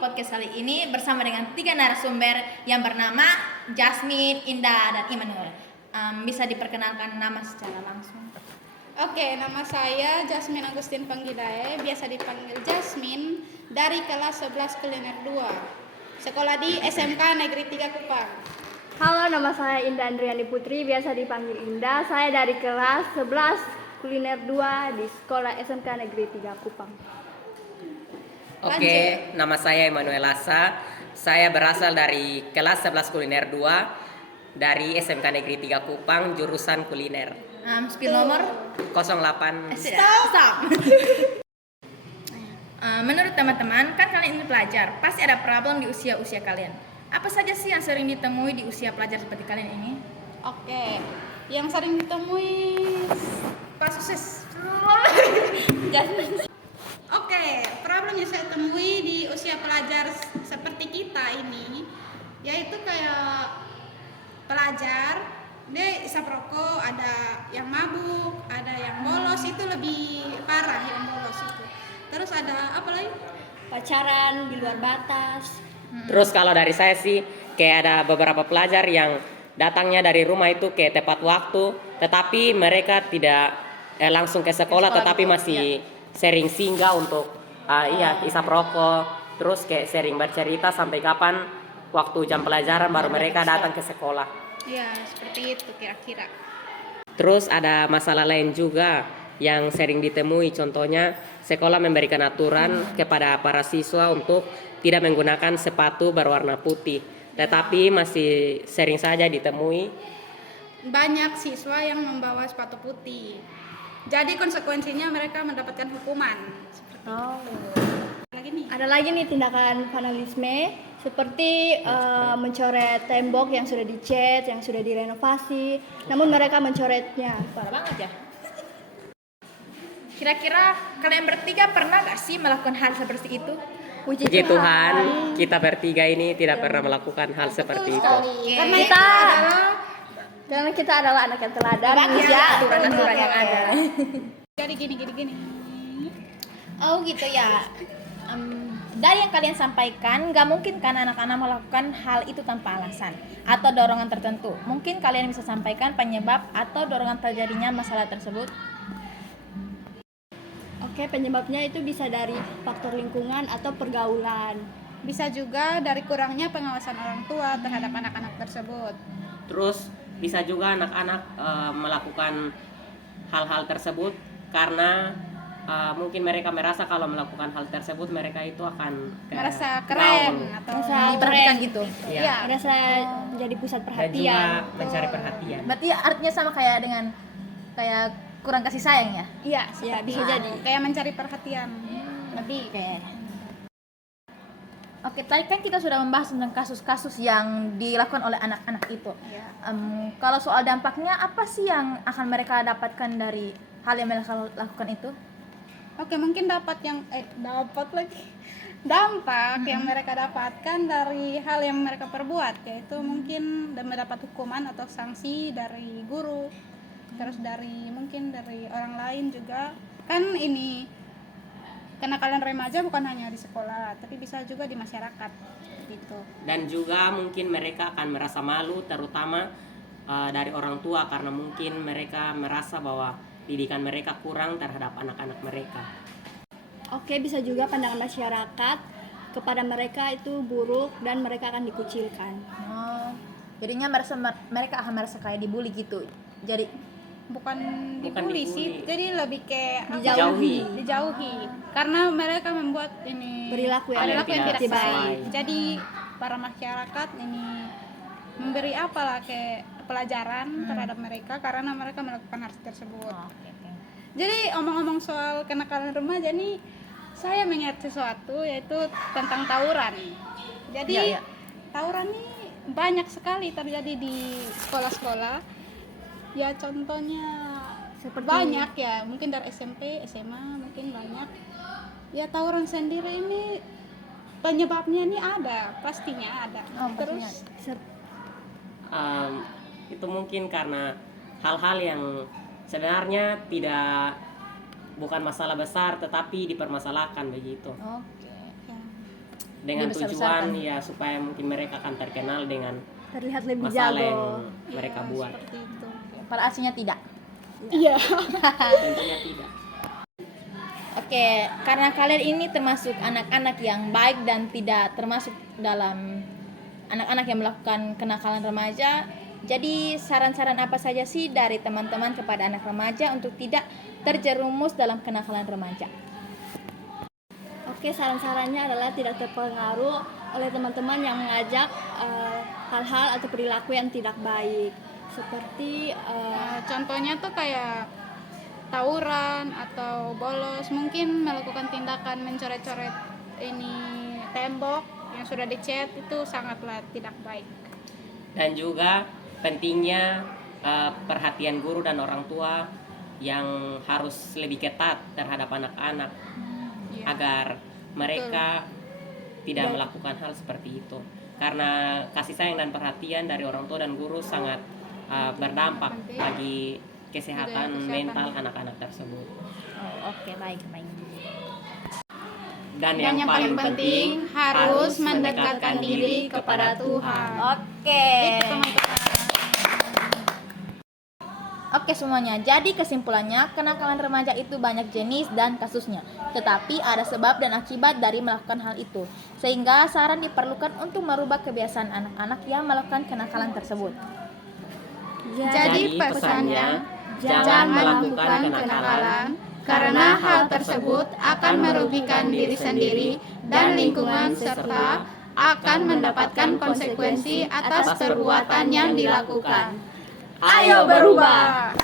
podcast kali ini bersama dengan 3 narasumber yang bernama Jasmine, Indah, dan Immanuel. Bisa diperkenalkan nama secara langsung? Oke, nama saya Jasmine Agustin Panggidae, biasa dipanggil Jasmine, dari kelas 11 kuliner 2, sekolah di SMK Negeri 3 Kupang. Halo, nama saya Indah Andriani Putri, biasa dipanggil Indah. Saya dari kelas 11 kuliner 2 di sekolah SMK Negeri 3 Kupang. Oke, nama saya Immanuel Asa. Saya berasal dari kelas 11 kuliner 2 dari SMK Negeri 3 Kupang, jurusan kuliner. Spill nomor? 08. Stop. Menurut teman-teman, kan kalian ini pelajar, pasti ada problem di usia-usia kalian. Apa saja sih yang sering ditemui di usia pelajar seperti kalian ini? Oke, yang sering ditemui Pak Sukses. Oke, problem yang saya temui di usia pelajar seperti kita ini, yaitu kayak pelajar, dia isap rokok, ada yang mabuk, ada yang bolos, itu lebih parah yang bolos itu. Terus ada apa lagi? Pacaran di luar batas. Terus kalau dari saya sih, kayak ada beberapa pelajar yang datangnya dari rumah itu kayak tepat waktu, tetapi mereka tidak langsung ke sekolah, tetapi gitu, masih sering singgah untuk isap rokok, terus kayak sering bercerita sampai kapan waktu jam pelajaran baru mereka datang ke sekolah. Ya, seperti itu kira-kira. Terus ada masalah lain juga yang sering ditemui, contohnya sekolah memberikan aturan kepada para siswa untuk tidak menggunakan sepatu berwarna putih, tetapi masih sering saja ditemui Banyak siswa yang membawa sepatu putih. Jadi konsekuensinya mereka mendapatkan hukuman. Ada lagi nih tindakan vandalisme seperti mencoret tembok yang sudah dicat, yang sudah direnovasi, namun mereka mencoretnya. Parah banget ya. Kira-kira kalian bertiga pernah gak sih melakukan hal seperti itu? Puji Tuhan, kita bertiga ini tidak pernah melakukan hal seperti itu. Karena kita adalah anak yang teladan, Ya, aturan-aturan yang ada. Jadi gini. Oh gitu ya. Dari yang kalian sampaikan, gak mungkin kan anak-anak melakukan hal itu tanpa alasan atau dorongan tertentu. Mungkin kalian bisa sampaikan penyebab atau dorongan terjadinya masalah tersebut. Oke, penyebabnya itu bisa dari faktor lingkungan atau pergaulan. Bisa juga dari kurangnya pengawasan orang tua terhadap anak-anak tersebut. Terus bisa juga anak-anak melakukan hal-hal tersebut karena mungkin mereka merasa kalau melakukan hal tersebut mereka itu akan Merasa keren gaul. atau Diperhatikan gitu. Iya. Ada saya jadi pusat Dan juga perhatian. mencari perhatian. Berarti artinya sama kayak dengan kurang kasih sayang ya? iya, Ya, bisa seperti jadi. kayak mencari perhatian. Lebih kayak. Oke, tadi kan kita sudah membahas tentang kasus-kasus yang dilakukan oleh anak-anak itu. Iya. Kalau soal dampaknya, apa sih yang akan mereka dapatkan dari hal yang mereka lakukan itu? Oke, mungkin dampak yang mereka dapatkan dari hal yang mereka perbuat, yaitu mungkin mendapat hukuman atau sanksi dari guru, terus mungkin dari orang lain juga. Kan ini kenakalan remaja bukan hanya di sekolah, tapi bisa juga di masyarakat gitu. Dan juga mungkin mereka akan merasa malu, terutama dari orang tua, karena mungkin mereka merasa bahwa didikan mereka kurang terhadap anak-anak mereka. Oke, bisa juga pandangan masyarakat kepada mereka itu buruk dan mereka akan dikucilkan. Jadinya mereka akan merasa kayak dibully gitu. Jadi Bukan dibully. dibully sih, jadi lebih kayak dijauhi. Karena mereka membuat ini Perilaku yang yang tidak tidak baik. baik. Jadi para masyarakat ini memberi apalah kayak pelajaran terhadap mereka karena mereka melakukan hal tersebut. Jadi omong-omong soal kenakalan remaja nih, saya mengingat sesuatu yaitu tentang tawuran. Jadi tawuran ini banyak sekali terjadi di sekolah-sekolah. Ya contohnya banyak ya, mungkin dari SMP, SMA mungkin banyak. Ya tawuran sendiri ini penyebabnya ini pastinya ada. Terus Itu mungkin karena hal-hal yang sebenarnya bukan masalah besar tetapi dipermasalahkan begitu. Oke. dengan dibesar-besarkan. tujuan ya supaya mungkin mereka akan terkenal dengan Terlihat lebih masalah yang jago. mereka buat. Seperti itu. Pada aslinya tidak. Iya. Tentunya tidak. Oke, karena kalian ini termasuk anak-anak yang baik dan tidak termasuk dalam anak-anak yang melakukan kenakalan remaja, jadi saran-saran apa saja sih dari teman-teman kepada anak remaja untuk tidak terjerumus dalam kenakalan remaja? Oke, saran-sarannya adalah tidak terpengaruh oleh teman-teman yang mengajak hal-hal atau perilaku yang tidak baik. Seperti Contohnya tuh kayak tawuran atau bolos, mungkin melakukan tindakan mencoret-coret ini tembok yang sudah dicat, itu sangatlah tidak baik. Dan juga pentingnya perhatian guru dan orang tua yang harus lebih ketat terhadap anak-anak Iya. agar mereka tidak melakukan hal seperti itu. Karena kasih sayang dan perhatian dari orang tua dan guru sangat berdampak bagi kesehatan mental anak-anak tersebut. Oh, oke, baik. Dan Dan yang paling penting harus mendekatkan diri kepada Tuhan. Oke. Itu teman-teman. Oke semuanya, jadi kesimpulannya kenakalan remaja itu banyak jenis dan kasusnya, tetapi ada sebab dan akibat dari melakukan hal itu, sehingga saran diperlukan untuk merubah kebiasaan anak-anak yang melakukan kenakalan tersebut. Jadi pesannya, jangan melakukan kenakalan karena hal tersebut akan merugikan diri sendiri dan lingkungan serta akan mendapatkan konsekuensi atas perbuatan yang dilakukan. Ayo berubah!